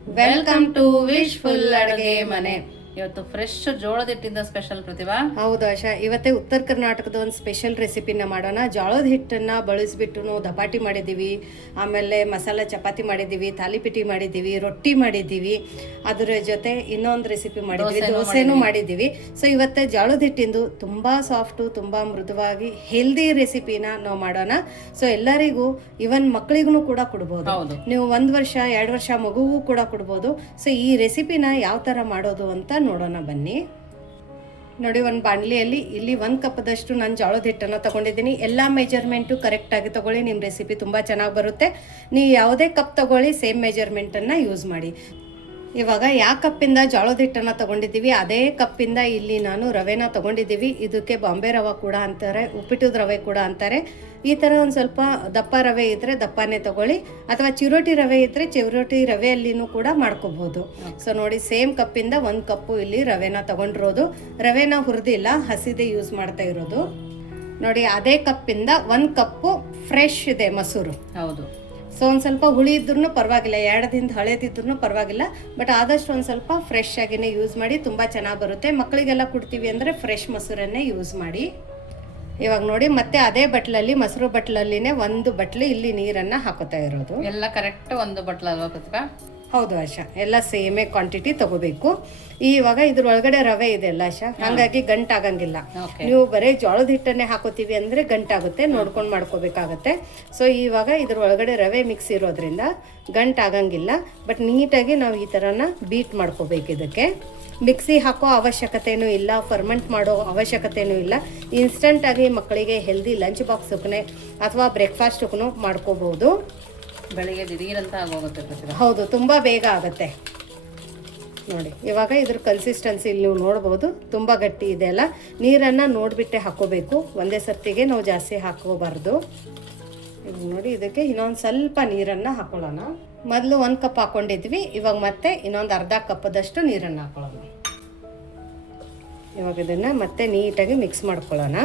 Welcome to wishful అడిగేమనే ಇವತ್ತು fresh ಜೋಳದ ಹಿಟ್ಟಿಂದ special ಪ್ರತಿಭಾ. ಹೌದು ಆಶಾ ಇವತ್ತೇ ಉತ್ತರ ಕರ್ನಾಟಕದ ಒಂದು ಸ್ಪೆಷಲ್ ರೆಸಿಪಿನ ಮಾಡೋಣ. ಜೋಳದ ಹಿಟ್ಟನ್ನ ಬಳಸಿಬಿಟ್ಟು ದಪಾಟಿ ಮಾಡಿದ್ದೀವಿ ಆಮೇಲೆ ಮಸಾಲೆ ಚಪಾತಿ ಮಾಡಿದ್ದೀವಿ ತಾಲಿಪಿಟಿ ಮಾಡಿದ್ದೀವಿ ರೊಟ್ಟಿ ಮಾಡಿದ್ದೀವಿ ಅದರ ಜೊತೆ ಇನ್ನೊಂದು ರೆಸಿಪಿ ಮಾಡಿದ್ದೀವಿ ದೋಸೆನೂ ಮಾಡಿದ್ದೀವಿ. ಸೊ ಇವತ್ತೇ ಜೋಳದ ಹಿಟ್ಟಿಂದು ತುಂಬ ಸಾಫ್ಟು ತುಂಬ ಮೃದುವಾಗಿ ಹೆಲ್ದಿ ರೆಸಿಪಿನ ನಾವು ಮಾಡೋಣ. ಸೊ ಎಲ್ಲರಿಗೂ ಇವನ್ ಮಕ್ಕಳಿಗೂ ಕೂಡ ಕೊಡ್ಬೋದು. ನೀವು ಒಂದು ವರ್ಷ ಎರಡು ವರ್ಷ ಮಗುಗೂ ಕೂಡ ಕೊಡ್ಬೋದು. ಸೊ ಈ ರೆಸಿಪಿನ ಯಾವ ಥರ ಮಾಡೋದು ಅಂತ ನೋಡೋಣ ಬನ್ನಿ. ನೋಡಿ ಒಂದು ಬಾಣಲಿಯಲ್ಲಿ ಇಲ್ಲಿ ಒಂದು ಕಪ್ದಷ್ಟು ನಾನು ಜೋಳದ ಹಿಟ್ಟನ್ನು ತಗೊಂಡಿದ್ದೀನಿ. ಎಲ್ಲ ಮೆಜರ್ಮೆಂಟು ಕರೆಕ್ಟಾಗಿ ತಗೊಳ್ಳಿ ನಿಮ್ಮ ರೆಸಿಪಿ ತುಂಬ ಚೆನ್ನಾಗಿ ಬರುತ್ತೆ. ನೀವು ಯಾವುದೇ ಕಪ್ ತಗೊಳ್ಳಿ ಸೇಮ್ ಮೆಜರ್ಮೆಂಟನ್ನು ಯೂಸ್ ಮಾಡಿ. ಇವಾಗ ಯಾವ ಕಪ್ಪಿಂದ ಜೋಳದ ಹಿಟ್ಟನ್ನು ತಗೊಂಡಿದ್ದೀವಿ ಅದೇ ಕಪ್ಪಿಂದ ಇಲ್ಲಿ ನಾನು ರವೆನ ತಗೊಂಡಿದ್ದೀವಿ. ಇದಕ್ಕೆ ಬಾಂಬೆ ರವೆ ಕೂಡ ಅಂತಾರೆ ಉಪ್ಪಿಟ್ಟದ ರವೆ ಕೂಡ ಅಂತಾರೆ. ಈ ಥರ ಒಂದು ಸ್ವಲ್ಪ ದಪ್ಪ ರವೆ ಇದ್ದರೆ ದಪ್ಪನೇ ತಗೊಳ್ಳಿ ಅಥವಾ ಚಿರೋಟಿ ರವೆ ಇದ್ದರೆ ಚಿರೋಟಿ ರವೆಯಲ್ಲಿನೂ ಕೂಡ ಮಾಡ್ಕೋಬೋದು. ಸೊ ನೋಡಿ ಸೇಮ್ ಕಪ್ಪಿಂದ ಒಂದು ಕಪ್ಪು ಇಲ್ಲಿ ರವೆನ ತಗೊಂಡಿರೋದು. ರವೆನ ಹುರಿದಿಲ್ಲ ಹಸಿದೆ ಯೂಸ್ ಮಾಡ್ತಾ ಇರೋದು. ನೋಡಿ ಅದೇ ಕಪ್ಪಿಂದ ಒಂದು ಕಪ್ಪು ಫ್ರೆಶ್ ಇದೆ ಮೊಸರು. ಹೌದು. ಸೊ ಒಂದು ಸ್ವಲ್ಪ ಹುಳಿ ಇದ್ರೂ ಪರವಾಗಿಲ್ಲ ಎರಡು ದಿನದ ಹಳೇದಿದ್ರೂ ಪರವಾಗಿಲ್ಲ ಬಟ್ ಆದಷ್ಟು ಒಂದು ಸ್ವಲ್ಪ ಫ್ರೆಶ್ ಆಗಿನೇ ಯೂಸ್ ಮಾಡಿ ತುಂಬ ಚೆನ್ನಾಗಿ ಬರುತ್ತೆ. ಮಕ್ಕಳಿಗೆಲ್ಲ ಕೊಡ್ತೀವಿ ಅಂದರೆ ಫ್ರೆಶ್ ಮೊಸರನ್ನೇ ಯೂಸ್ ಮಾಡಿ. ಇವಾಗ ನೋಡಿ, ಮತ್ತೆ ಅದೇ ಬಟ್ಲಲ್ಲಿ, ಮೊಸರು ಬಟ್ಲಲ್ಲಿನೇ ಒಂದು ಬಟ್ಲು ಇಲ್ಲಿ ನೀರನ್ನು ಹಾಕೋತಾ ಇರೋದು. ಎಲ್ಲ ಕರೆಕ್ಟ್ ಒಂದು ಬಟ್ಲಲ್ವಾ ಪ್ರತಿಭಾ ಹೌದು ಆಶಾ ಎಲ್ಲ ಸೇಮೇ ಕ್ವಾಂಟಿಟಿ ತಗೋಬೇಕು. ಇವಾಗ ಇದ್ರ ಒಳಗಡೆ ರವೆ ಇದೆ ಅಲ್ಲ ಆಶಾ ಹಂಗಾಗಿ ಗಂಟಾಗಂಗಿಲ್ಲ. ನೀವು ಬರೀ ಜೋಳದ ಹಿಟ್ಟನ್ನೇ ಹಾಕೋತೀವಿ ಅಂದ್ರೆ ಗಂಟಾಗುತ್ತೆ ನೋಡ್ಕೊಂಡು ಮಾಡ್ಕೋಬೇಕಾಗತ್ತೆ. ಸೊ ಇವಾಗ ಇದ್ರ ಒಳಗಡೆ ರವೆ ಮಿಕ್ಸ್ ಇರೋದ್ರಿಂದ ಗಂಟಾಗಂಗಿಲ್ಲ. ಬಟ್ ನೀಟಾಗಿ ನಾವು ಈ ಥರನ ಬೀಟ್ ಮಾಡ್ಕೋಬೇಕು ಇದಕ್ಕೆ. ಮಿಕ್ಸಿ ಹಾಕೋ ಅವಶ್ಯಕತೆನೂ ಇಲ್ಲ ಫರ್ಮೆಂಟ್ ಮಾಡೋ ಅವಶ್ಯಕತೆನೂ ಇಲ್ಲ. ಇನ್ಸ್ಟಂಟಾಗಿ ಮಕ್ಕಳಿಗೆ ಹೆಲ್ದಿ ಲಂಚ್ ಬಾಕ್ಸ್ ಅಥವಾ ಬ್ರೇಕ್ಫಾಸ್ಟ್ ಮಾಡ್ಕೋಬೋದು. ಬೆಳಿಗ್ಗೆ ದಿಢೀರಂತ ಆಗೋಗುತ್ತೆ ಹೌದು, ತುಂಬ ಬೇಗ ಆಗುತ್ತೆ. ನೋಡಿ, ಇವಾಗ ಇದ್ರ ಕನ್ಸಿಸ್ಟೆನ್ಸಿ ಇಲ್ಲಿ ನೀವು ನೋಡ್ಬೋದು, ತುಂಬ ಗಟ್ಟಿ ಇದೆ ಅಲ್ಲ? ನೀರನ್ನು ನೋಡಿಬಿಟ್ಟೆ ಹಾಕೋಬೇಕು. ಒಂದೇ ಸರ್ತಿಗೆ ನಾವು ಜಾಸ್ತಿ ಹಾಕೋಬಾರ್ದು ಈಗ ನೋಡಿ, ಇದಕ್ಕೆ ಇನ್ನೊಂದು ಸ್ವಲ್ಪ ನೀರನ್ನು ಹಾಕೊಳ್ಳೋಣ. ಮೊದಲು ಒಂದು ಕಪ್ ಹಾಕ್ಕೊಂಡಿದ್ವಿ ಇವಾಗ ಮತ್ತೆ ಇನ್ನೊಂದು ಅರ್ಧ ಕಪ್ಪದಷ್ಟು ನೀರನ್ನು ಹಾಕೊಳ್ಳೋಣ. ಇವಾಗ ಇದನ್ನು ಮತ್ತೆ ನೀಟಾಗಿ ಮಿಕ್ಸ್ ಮಾಡ್ಕೊಳ್ಳೋಣ.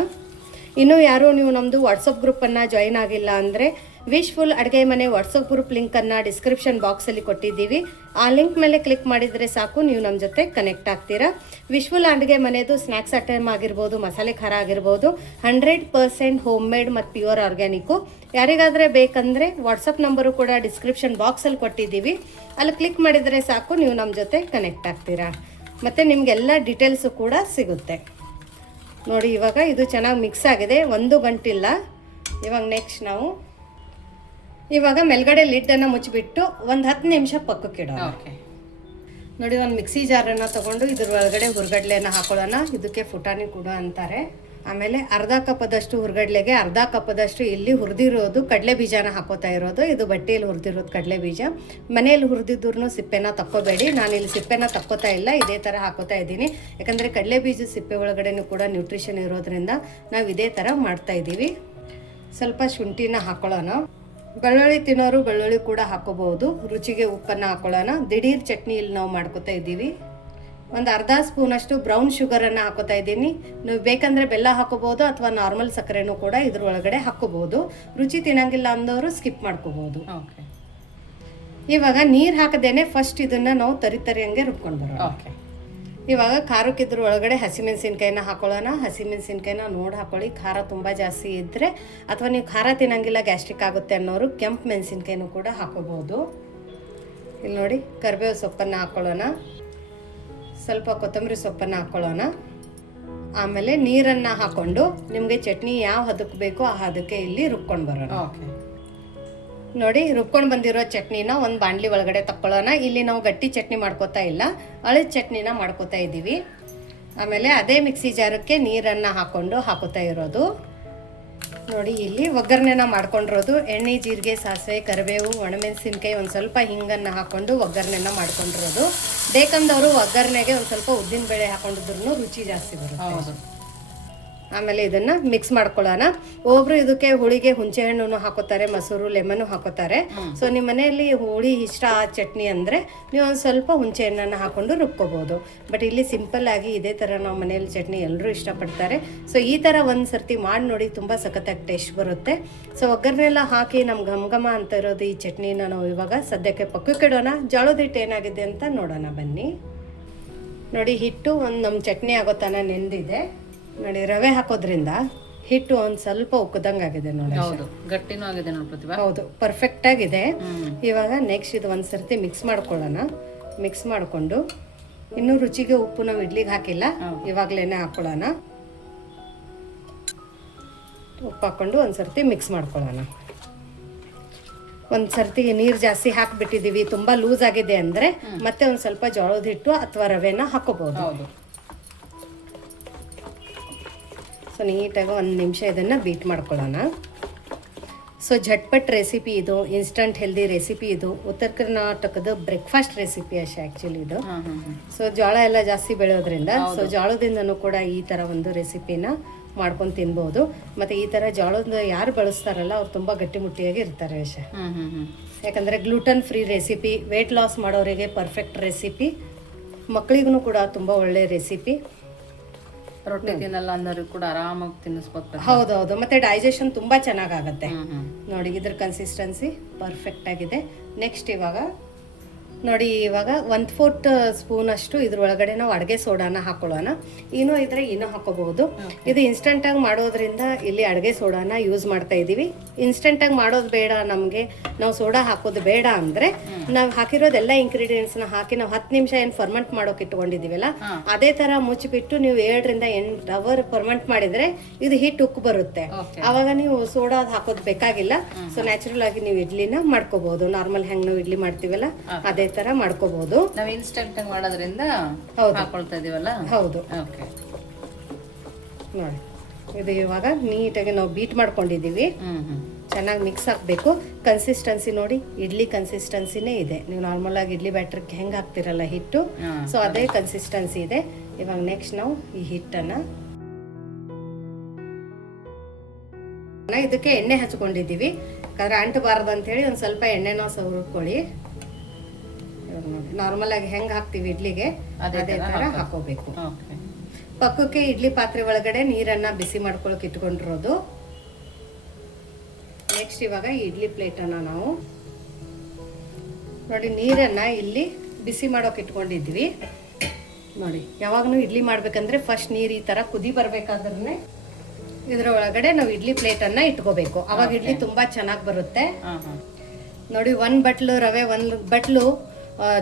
ಇನ್ನೂ ಯಾರು ನೀವು ನಮ್ಮದು ವಾಟ್ಸಪ್ ಗ್ರೂಪನ್ನು ಜಾಯಿನ್ ಆಗಿಲ್ಲ ಅಂದರೆ ವಿಶ್ ಫುಲ್ ಅಡುಗೆ ಮನೆ ವಾಟ್ಸಪ್ ಗ್ರೂಪ್ ಲಿಂಕನ್ನು ಡಿಸ್ಕ್ರಿಪ್ಷನ್ ಬಾಕ್ಸಲ್ಲಿ ಕೊಟ್ಟಿದ್ದೀವಿ. ಆ ಲಿಂಕ್ ಮೇಲೆ ಕ್ಲಿಕ್ ಮಾಡಿದರೆ ಸಾಕು, ನೀವು ನಮ್ಮ ಜೊತೆ ಕನೆಕ್ಟ್ ಆಗ್ತೀರಾ. ವಿಶ್ವಲ್ ಅಡುಗೆ ಮನೆದು ಸ್ನ್ಯಾಕ್ಸ್ ಐಟಮ್ ಆಗಿರ್ಬೋದು, ಮಸಾಲೆ ಖಾರ ಆಗಿರ್ಬೋದು ಹಂಡ್ರೆಡ್ ಪರ್ಸೆಂಟ್ ಹೋಮ್ ಮೇಡ್ ಮತ್ತು ಪ್ಯೂರ್ ಆರ್ಗ್ಯಾನಿಕ್ಕು ಯಾರಿಗಾದರೆ ಬೇಕಂದರೆ ವಾಟ್ಸಪ್ ನಂಬರು ಕೂಡ ಡಿಸ್ಕ್ರಿಪ್ಷನ್ ಬಾಕ್ಸಲ್ಲಿ ಕೊಟ್ಟಿದ್ದೀವಿ. ಅಲ್ಲಿ ಕ್ಲಿಕ್ ಮಾಡಿದರೆ ಸಾಕು, ನೀವು ನಮ್ಮ ಜೊತೆ ಕನೆಕ್ಟ್ ಆಗ್ತೀರಾ. ಮತ್ತು ನಿಮಗೆಲ್ಲ ಡೀಟೇಲ್ಸು ಕೂಡ ಸಿಗುತ್ತೆ. ನೋಡಿ, ಇವಾಗ ಇದು ಚೆನ್ನಾಗಿ ಮಿಕ್ಸ್ ಆಗಿದೆ. ಒಂದು ಗಂಟಿಲ್ಲ. ಇವಾಗ ನೆಕ್ಸ್ಟ್ ನಾವು ಇವಾಗ ಮೇಲ್ಗಡೆ ಲಿಡ್ಡನ್ನು ಮುಚ್ಚಿಬಿಟ್ಟು ಒಂದು ಹತ್ತು ನಿಮಿಷ ಪಕ್ಕಕ್ಕೆ ಇಡೋಣ. ಓಕೆ ನೋಡಿ ಒಂದು ಮಿಕ್ಸಿ ಜಾರನ್ನು ತಗೊಂಡು ಇದ್ರ ಒಳಗಡೆ ಹುರ್ಗಡ್ಲೆನ ಹಾಕೊಳ್ಳೋಣ. ಇದಕ್ಕೆ ಫುಟಾನಿ ಕೂಡ ಅಂತಾರೆ. ಆಮೇಲೆ ಅರ್ಧ ಕಪ್ಪದಷ್ಟು ಹುರ್ಗಡ್ಲೆಗೆ ಅರ್ಧ ಕಪ್ಪದಷ್ಟು ಇಲ್ಲಿ ಹುರಿದಿರೋದು ಕಡಲೆ ಬೀಜನ ಹಾಕೋತಾ ಇರೋದು. ಇದು ಬಟ್ಟೆಯಲ್ಲಿ ಹುರಿದಿರೋದು ಕಡಲೆ ಬೀಜ. ಮನೆಯಲ್ಲಿ ಹುರಿದಿದ್ರು ಸಿಪ್ಪೆನ ತಕ್ಕೋಬೇಡಿ. ನಾನು ಇಲ್ಲಿ ಸಿಪ್ಪೆನ ತಕ್ಕೋತಾ ಇಲ್ಲ. ಇದೇ ಥರ ಹಾಕೋತಾ ಇದ್ದೀನಿ. ಯಾಕಂದರೆ ಕಡಲೆ ಬೀಜ ಸಿಪ್ಪೆ ಒಳಗಡೆನೂ ಕೂಡ ನ್ಯೂಟ್ರಿಷನ್ ಇರೋದ್ರಿಂದ ನಾವು ಇದೇ ಥರ ಮಾಡ್ತಾ ಇದ್ದೀವಿ. ಸ್ವಲ್ಪ ಶುಂಠಿನ ಹಾಕೊಳ್ಳೋಣ. ಬೆಳ್ಳುಳ್ಳಿ ತಿನ್ನೋರು ಬೆಳ್ಳುಳ್ಳಿ ಕೂಡ ಹಾಕೋಬಹುದು. ರುಚಿಗೆ ಉಪ್ಪನ್ನ ಹಾಕೊಳ್ಳೋಣ. ದಿಢೀರ್ ಚಟ್ನಿ ಇಲ್ಲಿ ನಾವು ಮಾಡ್ಕೋತಾ ಇದ್ದೀವಿ. ಒಂದು ಅರ್ಧ ಸ್ಪೂನಷ್ಟು ಬ್ರೌನ್ ಶುಗರನ್ನು ಹಾಕೋತಾ ಇದ್ದೀನಿ. ನೀವು ಬೇಕಂದ್ರೆ ಬೆಲ್ಲ ಹಾಕೋಬಹುದು ಅಥವಾ ನಾರ್ಮಲ್ ಸಕ್ಕರೆನೂ ಕೂಡ ಇದ್ರೊಳಗಡೆ ಹಾಕೋಬಹುದು. ರುಚಿ ತಿನ್ನಂಗಿಲ್ಲ ಅಂದವರು ಸ್ಕಿಪ್ ಮಾಡ್ಕೋಬಹುದು. ಓಕೆ. ಇವಾಗ ನೀರು ಹಾಕದೇನೆ ಫಸ್ಟ್ ಇದನ್ನು ನಾವು ತರಿ ತರಿ ಹಂಗೆ ರುಬ್ಕೊಂಡು ಬರೋಣ. ಓಕೆ. ಇವಾಗ ಖಾರಕ್ಕಿದ್ರ ಒಳಗಡೆ ಹಸಿಮೆಣಸಿನ್ಕಾಯಿನ ಹಾಕೊಳ್ಳೋಣ. ಹಸಿಮೆಣಸಿನ್ಕಾಯಿನ ನೋಡಿ ಹಾಕೊಳ್ಳಿ. ಖಾರ ತುಂಬ ಜಾಸ್ತಿ ಇದ್ದರೆ ಅಥವಾ ನೀವು ಖಾರ ತಿನ್ನಂಗಿಲ್ಲ, ಗ್ಯಾಸ್ಟ್ರಿಕ್ ಆಗುತ್ತೆ ಅನ್ನೋರು ಕೆಂಪು ಮೆಣಸಿನ್ಕಾಯಿನೂ ಕೂಡ ಹಾಕೋಬೋದು ಇಲ್ಲಿ ನೋಡಿ ಕರಿಬೇವು ಸೊಪ್ಪನ್ನು ಹಾಕೊಳ್ಳೋಣ. ಸ್ವಲ್ಪ ಕೊತ್ತಂಬರಿ ಸೊಪ್ಪನ್ನು ಹಾಕೊಳ್ಳೋಣ. ಆಮೇಲೆ ನೀರನ್ನು ಹಾಕ್ಕೊಂಡು ನಿಮಗೆ ಚಟ್ನಿ ಯಾವ ಹದಕ್ಕೆ ಬೇಕೋ ಆ ಹದಕ್ಕೆ ಇಲ್ಲಿ ರುಬ್ಕೊಂಡು ಬರೋಣ. ಓಕೆ. ನೋಡಿ, ರುಬ್ಕೊಂಡು ಬಂದಿರೋ ಚಟ್ನಿನ ಒಂದು ಬಾಣಲಿ ಒಳಗಡೆ ತಕ್ಕೊಳ್ಳೋಣ. ಇಲ್ಲಿ ನಾವು ಗಟ್ಟಿ ಚಟ್ನಿ ಮಾಡ್ಕೋತಾ ಇಲ್ಲ. ಅಳದ ಚಟ್ನಿನ ಮಾಡ್ಕೋತಾ ಇದ್ದೀವಿ. ಆಮೇಲೆ ಅದೇ ಮಿಕ್ಸಿ ಜಾರಕ್ಕೆ ನೀರನ್ನು ಹಾಕ್ಕೊಂಡು ಹಾಕೋತಾ ಇರೋದು. ನೋಡಿ, ಇಲ್ಲಿ ಒಗ್ಗರಣೆನ ಮಾಡ್ಕೊಂಡಿರೋದು. ಎಣ್ಣೆ, ಜೀರಿಗೆ, ಸಾಸಿವೆ, ಕರಿಬೇವು, ಒಣಮೆಣಸಿನ್ಕಾಯಿ ಒಂದು ಸ್ವಲ್ಪ ಹಿಂಗನ್ನು ಹಾಕ್ಕೊಂಡು ಒಗ್ಗರಣೆನ ಮಾಡ್ಕೊಂಡಿರೋದು. ಬೇಕಂದವರು ಒಗ್ಗರಣೆಗೆ ಒಂದು ಸ್ವಲ್ಪ ಉದ್ದಿನ ಬೇಳೆ ಹಾಕೊಂಡಿದ್ರು ರುಚಿ ಜಾಸ್ತಿ ಬರುತ್ತೆ. ಆಮೇಲೆ ಇದನ್ನ ಮಿಕ್ಸ್ ಮಾಡ್ಕೊಳ್ಳೋಣ. ಒಬ್ರು ಇದಕ್ಕೆ ಹುಳಿಗೆ ಹುಂಚೆ ಹಣ್ಣು ಹಾಕೋತಾರೆ ಮೊಸರು ಲೆಮನ್ ಹಾಕೋತಾರೆ. ಸೊ ನಿಮ್ಮ ಮನೆಯಲ್ಲಿ ಹುಳಿ ಇಷ್ಟ ಆ ಚಟ್ನಿ ಅಂದ್ರೆ ನೀವು ಒಂದು ಸ್ವಲ್ಪ ಹುಂಚೆ ಹಣ್ಣನ್ನು ಹಾಕೊಂಡು ರುಬ್ಕೋಬಹುದು ಬಟ್ ಇಲ್ಲಿ ಸಿಂಪಲ್ ಆಗಿ ಇದೇ ತರ ನಾವು ಮನೆಯಲ್ಲಿ ಚಟ್ನಿ ಎಲ್ಲರೂ ಇಷ್ಟಪಡ್ತಾರೆ. ಸೊ ಈ ತರ ಒಂದು ಸರ್ತಿ ಮಾಡಿ ನೋಡಿ ತುಂಬಾ ಸಖತ್ತಾಗಿ ಟೇಸ್ಟ್ ಬರುತ್ತೆ. ಸೊ ಒಗ್ಗರಣೆಲ್ಲ ಹಾಕಿ ನಮ್ ಘಮ ಘಮ ಅಂತ ಇರೋದು ಈ ಚಟ್ನಿನ ನಾವು ಇವಾಗ ಸದ್ಯಕ್ಕೆ ಪಕ್ಕಕ್ಕೆ ಇಡೋಣ. ಜೋಳದ ಹಿಟ್ಟು ಏನಾಗಿದೆ ಅಂತ ನೋಡೋಣ ಬನ್ನಿ. ನೋಡಿ ಹಿಟ್ಟು ಒಂದು ನಮ್ಮ ಚಟ್ನಿ ಆಗೋ ತನ ನೆಂದಿದೆ. ನೋಡಿ ರವೆ ಹಾಕೋದ್ರಿಂದ ಹಿಟ್ಟು ಒಂದು ಸ್ವಲ್ಪ ಉಕ್ಕದಂಗೆ ಆಗಿದೆ ನೋಡಿ ಹೌದು ಗಟ್ಟಿನೂ ಆಗಿದೆ ನೋಡಿ ಪ್ರತಿಭಾ. ಹೌದು ಪರ್ಫೆಕ್ಟ್ ಆಗಿದೆ. ಇವಾಗ ನೆಕ್ಸ್ಟ್ ಇದು ಒಂದು ಸರ್ತಿ ಮಿಕ್ಸ್ ಮಾಡ್ಕೊಳ್ಳೋಣ. ಮಿಕ್ಸ್ ಮಾಡಿಕೊಂಡು ಇನ್ನೂ ರುಚಿಗೆ ಉಪ್ಪು ನಾವು ಇಡ್ಲಿಗೆ ಹಾಕಿಲ್ಲ. ಇವಾಗ್ಲೇನೆ ಹಾಕೊಳ್ಳೋಣ. ಉಪ್ಪು ಹಾಕೊಂಡು ಒಂದು ಸರ್ತಿ ಮಿಕ್ಸ್ ಮಾಡ್ಕೊಳ್ಳೋಣ. ಒಂದು ಸರ್ತಿ ನೀರು ಜಾಸ್ತಿ ಹಾಕಿಬಿಟ್ಟಿದ್ದೀವಿ ತುಂಬ ಲೂಸ್ ಆಗಿದೆ ಅಂದರೆ ಮತ್ತೆ ಒಂದು ಸ್ವಲ್ಪ ಜೋಳದ ಹಿಟ್ಟು ಅಥವಾ ರವೆನ ಹಾಕೋಬಹುದು. ಸೊ ನೀಟಾಗಿ ಒಂದು ನಿಮಿಷ ಇದನ್ನು ಬೀಟ್ ಮಾಡ್ಕೊಳ್ಳೋಣ. ಸೊ ಝಟ್ಪಟ್ ರೆಸಿಪಿ ಇದು ಇನ್ಸ್ಟಂಟ್ ಹೆಲ್ದಿ ರೆಸಿಪಿ ಇದು ಉತ್ತರ ಕರ್ನಾಟಕದ ಬ್ರೇಕ್ಫಾಸ್ಟ್ ರೆಸಿಪಿ ಅಷ್ಟೇ ಆ್ಯಕ್ಚುಲಿ ಇದು. ಸೊ ಜೋಳ ಎಲ್ಲ ಜಾಸ್ತಿ ಬೆಳೆಯೋದ್ರಿಂದ ಸೊ ಜೋಳದಿಂದನೂ ಕೂಡ ಈ ಥರ ಒಂದು ರೆಸಿಪಿನ ಮಾಡ್ಕೊಂಡು ತಿನ್ಬೋದು. ಮತ್ತು ಈ ಥರ ಜೋಳದ ಯಾರು ಬಳಸ್ತಾರಲ್ಲ ಅವ್ರು ತುಂಬ ಗಟ್ಟಿಮುಟ್ಟಿಯಾಗಿ ಇರ್ತಾರೆ ವಿಷಯ ಯಾಕಂದರೆ gluten free recipe weight loss ಮಾಡೋರಿಗೆ ಪರ್ಫೆಕ್ಟ್ ರೆಸಿಪಿ ಮಕ್ಕಳಿಗೂ ಕೂಡ ತುಂಬ ಒಳ್ಳೆಯ ರೆಸಿಪಿ. ರೊಟ್ಟಿ ತಿನ್ನಲ್ಲ ಅನ್ನೋರಿಗೆ ಕೂಡ ಆರಾಮಾಗಿ ತಿನ್ನಿಸ್ಬೋದು. ಹೌದೌದು. ಮತ್ತೆ ಡೈಜೆಷನ್ ತುಂಬಾ ಚೆನ್ನಾಗಾಗತ್ತೆ. ನೋಡಿ ಇದ್ರ ಕನ್ಸಿಸ್ಟೆನ್ಸಿ ಪರ್ಫೆಕ್ಟ್ ಆಗಿದೆ. ನೆಕ್ಸ್ಟ್ ಇವಾಗ ನೋಡಿ ಇವಾಗ ಒಂದು ಫೋರ್ಟ್ ಸ್ಪೂನ್ ಅಷ್ಟು ಇದ್ರೊಳಗಡೆ ನಾವು ಅಡುಗೆ ಸೋಡಾನ ಹಾಕೊಳ್ಳೋಣ. ಇನ್ನೂ ಇದ್ರೆ ಇನ್ನೂ ಹಾಕೋಬಹುದು. ಇದು ಇನ್ಸ್ಟಂಟಾಗಿ ಮಾಡೋದ್ರಿಂದ ಇಲ್ಲಿ ಅಡುಗೆ ಸೋಡಾನ ಯೂಸ್ ಮಾಡ್ತಾ ಇದ್ದೀವಿ. ಇನ್ಸ್ಟಂಟಾಗಿ ಮಾಡೋದು ಬೇಡ ನಮಗೆ. ನಾವು ಸೋಡಾ ಹಾಕೋದು ಬೇಡ ಅಂದ್ರೆ ನಾವು ಹಾಕಿರೋದೆಲ್ಲ ಇಂಗ್ರೀಡಿಯೆಂಟ್ಸ್ನ ಹಾಕಿ ನಾವು ಹತ್ತು ನಿಮಿಷ ಏನು ಫರ್ಮೆಂಟ್ ಮಾಡೋಕೆ ಇಟ್ಕೊಂಡಿದೀವಲ್ಲ ಅದೇ ತರ ಮುಚ್ಚಿಬಿಟ್ಟು ನೀವು ಏಳರಿಂದ ಎಂಟು ಅವರ್ ಫರ್ಮೆಂಟ್ ಮಾಡಿದ್ರೆ ಇದು ಹಿಟ್ ಉಕ್ಕು ಬರುತ್ತೆ. ಅವಾಗ ನೀವು ಸೋಡಾ ಹಾಕೋದು ಬೇಕಾಗಿಲ್ಲ. ಸೊ ನ್ಯಾಚುರಲ್ ಆಗಿ ನೀವು ಇಡ್ಲಿನ ಮಾಡ್ಕೋಬಹುದು. ನಾರ್ಮಲ್ ಹೆಂಗ್ ನಾವು ಇಡ್ಲಿ ಮಾಡ್ತೀವಲ್ಲ ಅದೇ ತರ ಮಾಡ್ಕೋಬಹುದು ನಾವು ಇನ್ಸ್ಟಂಟ್ ಆಗಿ ಮಾಡೋದ್ರಿಂದ ಹೌದು. ಹಾಕೊಳ್ತಾ ಇದೀವಲ್ಲ? ಹೌದು. ಓಕೆ. ನೋಡಿ. ಇದು ಇವಾಗ ನೀಟಾಗಿ ನಾವು ಬೀಟ್ ಹ್ಮ್ ಚೆನ್ನಾಗಿ ಮಿಕ್ಸ್ ಹಾಕಬೇಕು. ಕನ್ಸಿಸ್ಟೆನ್ಸಿ ನೋಡಿ ಇಡ್ಲಿ ಕನ್ಸಿಸ್ಟೆನ್ಸಿನೇ ಇದೆ. ನೀವು ನಾರ್ಮಲ್ ಆಗಿ ಇಡ್ಲಿ ಬ್ಯಾಟ್ರಿಗೆ ಹೆಂಗೆ ಹಾಕ್ತಿರಲ್ಲ ಹಿಟ್ಟು. ಸೊ ಅದೇ ಕನ್ಸಿಸ್ಟೆನ್ಸಿ ಇದೆ. ಇವಾಗ ನೆಕ್ಸ್ಟ್ ನಾವು ಈ ಹಿಟ್ಟನ್ನ ಇದಕ್ಕೆ ಎಣ್ಣೆ ಹಚ್ಕೊಂಡಿದ್ದೀವಿ. ಯಾಕಂದ್ರೆ ಅಂಟಬಾರ್ದು ಅಂತೇಳಿ ಒಂದು ಸ್ವಲ್ಪ ಎಣ್ಣೆನ ಸವರ್ಕೊಳ್ಳಿ ನಾರ್ಮಲ್ ಆಗಿ ಹೆಂಗ್ ಹಾಕ್ತಿವಿ ಇಡ್ಲಿಗೆ ಅದೇ ತರ ಹಾಕೋಬೇಕು. ಪಕ್ಕಕ್ಕೆ ಇಡ್ಲಿ ಪಾತ್ರೆ ಒಳಗಡೆ ನೀರನ್ನ ಬಿಸಿ ಮಾಡ್ಕೊಳಕ್ ಇಟ್ಕೊಂಡಿರೋದು. ನೆಕ್ಸ್ಟ್ ಇವಾಗ ಈ ಇಡ್ಲಿ ಪ್ಲೇಟನ್ನ ನಾವು ನೋಡಿ ನೀರನ್ನ ಇಲ್ಲಿ ಬಿಸಿ ಮಾಡೋಕೆ ಇಟ್ಕೊಂಡಿದ್ವಿ ನೋಡಿ ಯಾವಾಗಲೂ ಇಡ್ಲಿ ಮಾಡ್ಬೇಕಂದ್ರೆ ಫಸ್ಟ್ ನೀರು ಈ ತರ ಕುದಿ ಬರ್ಬೇಕಾದ್ರೆ ಇದರ ಒಳಗಡೆ ನಾವು ಇಡ್ಲಿ ಪ್ಲೇಟನ್ನು ಇಟ್ಕೋಬೇಕು. ಅವಾಗ ಇಡ್ಲಿ ತುಂಬಾ ಚೆನ್ನಾಗಿ ಬರುತ್ತೆ. ನೋಡಿ ಒಂದ್ ಬಟ್ಲು ರವೆ ಒಂದ್ ಬಟ್ಲು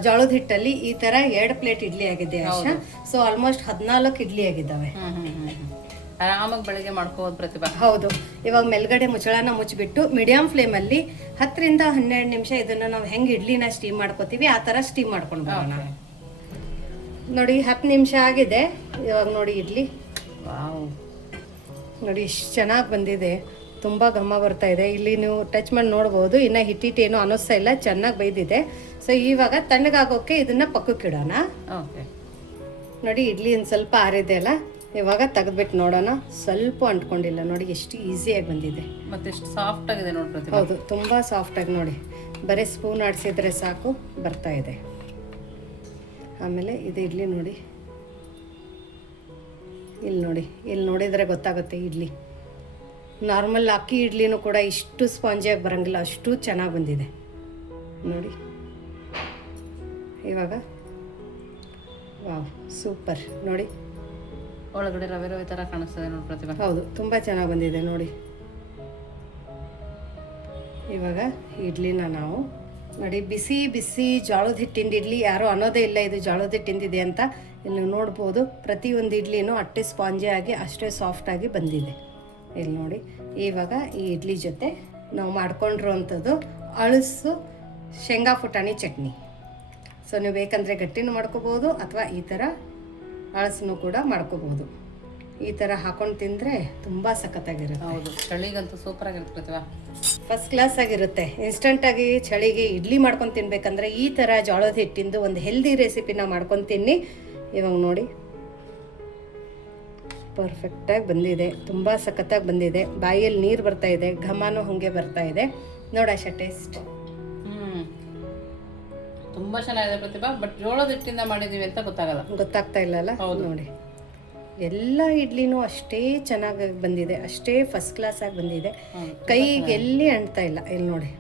ಜೋಳದ ಹಿಟ್ಟಲ್ಲಿ ಈ ತರ ಎರಡು ಪ್ಲೇಟ್ ಇಡ್ಲಿ ಆಗಿದೆ ಆಶಾ. ಸೊ ಆಲ್ಮೋಸ್ಟ್ ಹದಿನಾಲ್ಕು ಇಡ್ಲಿ ಆಗಿದ್ದಾವೆ. ಆರಾಮಾಗಿ ಬೆಳಗ್ಗೆ ಮಾಡ್ಕೋಬೋದು ಪ್ರತಿಭಾ. ಹೌದು. ಇವಾಗ ಮೇಲ್ಗಡೆ ಮುಚ್ಚಳನ ಮುಚ್ಚಿಬಿಟ್ಟು ಮೀಡಿಯಂ ಫ್ಲೇಮಲ್ಲಿ ಹತ್ತರಿಂದ ಹನ್ನೆರಡು ನಿಮಿಷ ಇದನ್ನ ನಾವು ಹೆಂಗೆ ಇಡ್ಲಿನ ಸ್ಟೀಮ್ ಮಾಡ್ಕೋತೀವಿ ಆ ಥರ ಸ್ಟೀಮ್ ಮಾಡ್ಕೊಂಡು ಬರೋಣ. ನೋಡಿ ಹತ್ತು ನಿಮಿಷ ಆಗಿದೆ. ಇವಾಗ ನೋಡಿ ಇಡ್ಲಿ. ನೋಡಿ ಇಷ್ಟು ಚೆನ್ನಾಗಿ ಬಂದಿದೆ. ತುಂಬ ಘಮ ಬರ್ತಾ ಇದೆ. ಇಲ್ಲಿ ನೀವು ಟಚ್ ಮಾಡಿ ನೋಡ್ಬೋದು. ಇನ್ನು ಹಿಟ್ಟಿಟ್ಟು ಏನು ಅನಿಸ್ತಾ ಇಲ್ಲ. ಚೆನ್ನಾಗಿ ಬೈದಿದೆ ಸೊ ಇವಾಗ ತಣ್ಣಗಾಗೋಕೆ ಇದನ್ನ ಪಕ್ಕಕ್ಕೆ ಇಡೋಣ. ಓಕೆ. ನೋಡಿ ಇಡ್ಲಿ ಒಂದು ಸ್ವಲ್ಪ ಆರಿದೆ ಅಲ್ಲ. ಇವಾಗ ತೆಗೆದ್ಬಿಟ್ಟು ನೋಡೋಣ. ಸ್ವಲ್ಪ ಅಂಟ್ಕೊಂಡಿಲ್ಲ. ನೋಡಿ ಎಷ್ಟು ಈಸಿಯಾಗಿ ಬಂದಿದೆ. ಮತ್ತೆ ಎಷ್ಟು ಸಾಫ್ಟ್ ಆಗಿದೆ ನೋಡಿ ಹೌದು ತುಂಬ ಸಾಫ್ಟಾಗಿ ನೋಡಿ. ಬರೀ ಸ್ಪೂನ್ ಆಡಿಸಿದ್ರೆ ಸಾಕು. ಬರ್ತಾ ಇದೆ. ಆಮೇಲೆ ಇದು ಇಡ್ಲಿ ನೋಡಿ. ಇಲ್ಲಿ ನೋಡಿ. ಇಲ್ಲಿ ನೋಡಿದರೆ ಗೊತ್ತಾಗುತ್ತೆ ಇಡ್ಲಿ. ನಾರ್ಮಲ್ ಅಕ್ಕಿ ಇಡ್ಲಿನೂ ಕೂಡ ಇಷ್ಟು ಸ್ಪಾಂಜಿಯಾಗಿ ಬರೋಂಗಿಲ್ಲ ಅಷ್ಟು ಚೆನ್ನಾಗಿ ಬಂದಿದೆ. ನೋಡಿ. ಇವಾಗ? Wow super. ನೋಡಿ. ಒಳಗಡೆ ರವೆ ರವೆ ಥರ ಕಾಣಿಸ್ತದೆ ನೋಡಿ ಪ್ರತಿಭಾ. ಹೌದು ತುಂಬ ಚೆನ್ನಾಗಿ ಬಂದಿದೆ ನೋಡಿ. ಇವಾಗ ಇಡ್ಲಿನ ನಾವು ನೋಡಿ ಬಿಸಿ ಬಿಸಿ ಜೋಳದ ಹಿಟ್ಟಿಂದ ಇಡ್ಲಿ ಯಾರೋ ಅನ್ನೋದೇ ಇಲ್ಲ ಇದು ಜೋಳದ ಹಿಟ್ಟಿಂದಿದೆ ಅಂತ. ಇಲ್ಲಿ ನೋಡ್ಬೋದು ಪ್ರತಿಯೊಂದು ಇಡ್ಲಿನೂ ಅಷ್ಟೇ ಸ್ಪಾಂಜಿಯಾಗಿ ಅಷ್ಟೇ ಸಾಫ್ಟಾಗಿ ಬಂದಿದೆ. ಇಲ್ಲಿ ನೋಡಿ. ಇವಾಗ ಈ ಇಡ್ಲಿ ಜೊತೆ ನಾವು ಮಾಡ್ಕೊಂಡಿರೋವಂಥದ್ದು ಅಳಸು ಶೇಂಗಾ ಪುಟಾಣಿ ಚಟ್ನಿ. ಸೊ ನೀವು ಬೇಕಂದರೆ ಗಟ್ಟಿನೂ ಮಾಡ್ಕೋಬೋದು ಅಥವಾ ಈ ಥರ ಅಳಸನ್ನು ಕೂಡ ಮಾಡ್ಕೋಬೋದು. ಈ ಥರ ಹಾಕೊಂಡು ತಿಂದರೆ ತುಂಬ ಸಖತ್ತಾಗಿರುತ್ತೆ. ಹೌದು ಚಳಿಗಂತೂ ಸೂಪರ್ ಆಗಿರುತ್ತೆ ಪ್ರತಿಭಾ. ಫಸ್ಟ್ ಕ್ಲಾಸ್ ಆಗಿರುತ್ತೆ. ಇನ್ಸ್ಟಂಟಾಗಿ ಚಳಿಗೆ ಇಡ್ಲಿ ಮಾಡ್ಕೊಂಡು ತಿನ್ಬೇಕಂದ್ರೆ ಈ ಥರ ಜೋಳದ ಹಿಟ್ಟಿಂದು ಒಂದು ಹೆಲ್ದಿ ರೆಸಿಪಿನ ಮಾಡ್ಕೊಂಡು ತಿನ್ನಿ. ಇವಾಗ ನೋಡಿ. ಪರ್ಫೆಕ್ಟಾಗಿ ಬಂದಿದೆ ತುಂಬ ಸಖತ್ತಾಗಿ ಬಂದಿದೆ. ಬಾಯಲ್ಲಿ ನೀರು ಬರ್ತಾ ಇದೆ ಘಮನೂ ಹಾಗೆ ಬರ್ತಾ ಇದೆ. ನೋಡ ಆಶಾ ಟೇಸ್ಟ್ ಹ್ಮ್. ತುಂಬಾ ಚೆನ್ನಾಗಿದೆ ಪ್ರತಿಭಾ ಬಟ್ ಜೋಳದ ಹಿಟ್ಟಿಂದ ಮಾಡಿದೀವಿ ಅಂತ ಗೊತ್ತಾಗಲ್ಲ. ಗೊತ್ತಾಗ್ತಾ ಇಲ್ಲ ಅಲ್ಲ? ನೋಡಿ. ಎಲ್ಲ ಇಡ್ಲಿನೂ ಅಷ್ಟೇ ಚೆನ್ನಾಗಿ ಬಂದಿದೆ ಅಷ್ಟೇ ಫಸ್ಟ್ ಕ್ಲಾಸ್ ಆಗಿ ಬಂದಿದೆ. ಕೈಗೆ ಎಲ್ಲಿ ಅಂಟ್ತಾ ಇಲ್ಲ ಇಲ್ಲಿ ನೋಡಿ.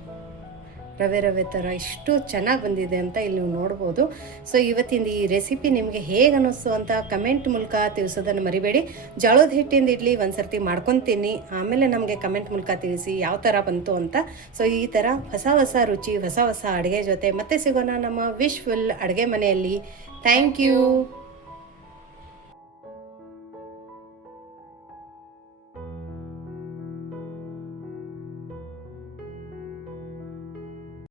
ರವೆ ರವೆ ಥರ ಇಷ್ಟು ಚೆನ್ನಾಗಿ ಬಂದಿದೆ ಅಂತ ಇಲ್ಲಿ ನೀವು ನೋಡ್ಬೋದು. ಸೊ ಇವತ್ತಿಂದ ಈ ರೆಸಿಪಿ ನಿಮಗೆ ಹೇಗೆ ಅನ್ನಿಸ್ತು ಅಂತ ಕಮೆಂಟ್ ಮೂಲಕ ತಿಳಿಸೋದನ್ನು ಮರಿಬೇಡಿ. ಜೋಳದ ಹಿಟ್ಟಿಂದ ಇಡ್ಲಿ ಒಂದ್ಸರ್ತಿ ಮಾಡ್ಕೊತೀನಿ. ಆಮೇಲೆ ನಮಗೆ ಕಮೆಂಟ್ ಮೂಲಕ ತಿಳಿಸಿ ಯಾವ ಥರ ಬಂತು ಅಂತ. ಸೊ ಈ ಥರ ಹೊಸ ಹೊಸ ರುಚಿ, ಹೊಸ ಹೊಸ ಅಡುಗೆ ಜೊತೆ ಮತ್ತೆ ಸಿಗೋಣ ನಮ್ಮ ವಿಶ್ ಫುಲ್ ಅಡುಗೆ ಮನೆಯಲ್ಲಿ. Thank you